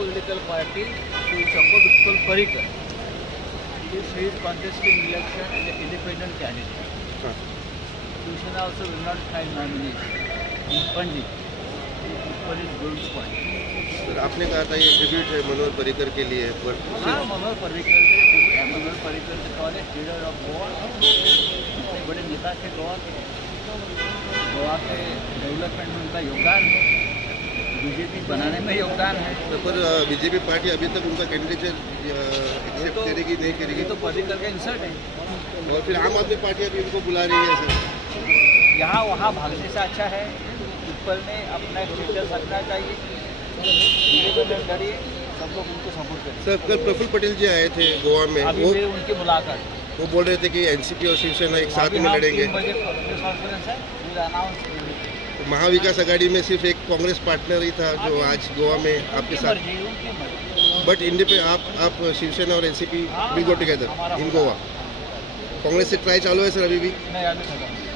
political party to support Utpal Parikar. If he is contesting election as an independent candidate, Shivsena also will not find nominees in Pandit. Utpal is going to Pandit. Sir आपने कहा था ये ट्रिब्यूट है मनोहर पर्रिकर के लिए, पर हाँ, मनोहर पर्रिकर के मनोहर पर्रिकर से कौन है लीडर ऑफ गोवा, इतने बड़े नेता थे गोवा के डेवलपमेंट में उनका योगदान है, बीजेपी बनाने में योगदान है। पर बीजेपी पार्टी अभी तक उनका कैंडिडेट एक्सेप्ट करेगी नहीं करेगी, तो पर्रिकर का इंसल्ट है। और फिर आम आदमी पार्टी अभी उनको बुला रही है सर। यहाँ वहाँ भागने से अच्छा है उत्पल ने अपना स्टेटस रखना चाहिए, इंडिपेंडेंट लड़िए, सब लोग उनको सपोर्ट करें। सर कल प्रफुल्ल पटेल जी आए थे गोवा में, अभी मेरी उनकी मुलाकात, वो बोल रहे थे कि एनसीपी और शिवसेना एक साथ में लड़ेंगे। 3 बजे प्रेस कॉन्फ्रेंस है, फिर अनाउंस महाविकास आघाड़ी में सिर्फ एक कांग्रेस पार्टनर ही था जो आज गोवा में आपके साथ, बट आप शिवसेना और NCP will go together in Goa. कांग्रेस से ट्राई चालू है सर अभी भी? नहीं, अभी खत्म।